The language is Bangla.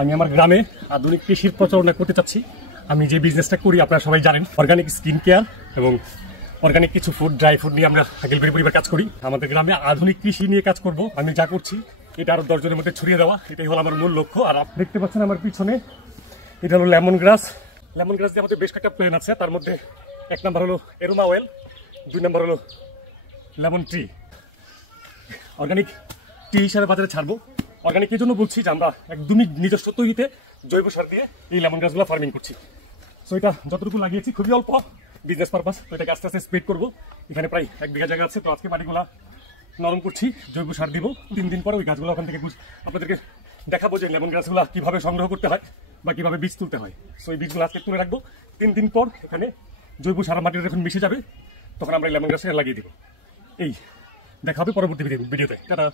আমি আমার গ্রামে আধুনিক কৃষির প্রচলন করতে চাচ্ছি। আমি যে বিজনেসটা করি আপনারা সবাই জানেন, অর্গানিক স্কিন কেয়ার এবং অর্গানিক কিছু ফুড, ড্রাই ফুড নিয়ে আমরা হাকিলবাড়ি পরিবার কাজ করি। আমাদের গ্রামে আধুনিক কৃষি নিয়ে কাজ করব। আমি যা করছি এটা আরো 10 জনের মধ্যে ছড়িয়ে দেওয়া, এটাই হলো আমার মূল লক্ষ্য। আর আপনি দেখতে পাচ্ছেন আমার পিছনে, এটা হলো লেমন গ্রাস। লেমন গ্রাস দিয়ে আমাদের বেশ কয়েকটা প্ল্যান আছে। তার মধ্যে 1 নম্বর হলো এরোমা অয়েল, 2 নম্বর হলো লেমন ট্রি। অর্গানিক টি হিসাবে বাজারে ছাড়বো। অর্গানিক এই জন্য বলছি যে আমরা একদমই নিজস্ব তৈরিতে জৈব সার দিয়ে এই লেমন গাছগুলো ফার্মিং করছি। সো এটা যতটুকু লাগিয়েছি খুবই অল্প, বিজনেস পারপাস। তো এটাকে আস্তে আস্তে স্প্রেড করবো। এখানে প্রায় 1 বিঘা জায়গা আছে। তো আজকে মাটিগুলা নরম করছি, জৈব সার দিব। 3 দিন পরে ওই গাছগুলো ওখান থেকে আপনাদেরকে দেখাবো যে লেমন গাছগুলো কীভাবে সংগ্রহ করতে হয় বা কীভাবে বীজ তুলতে হয়। সো এই বীজগুলো আজকে তুলে রাখবো। 3 দিন পর এখানে জৈব সার মাটির যখন মিশে যাবে তখন আমরা লেমন গাছটা লাগিয়ে দিব। এই দেখা হবে পরবর্তী ভিডিওতে। টাটা।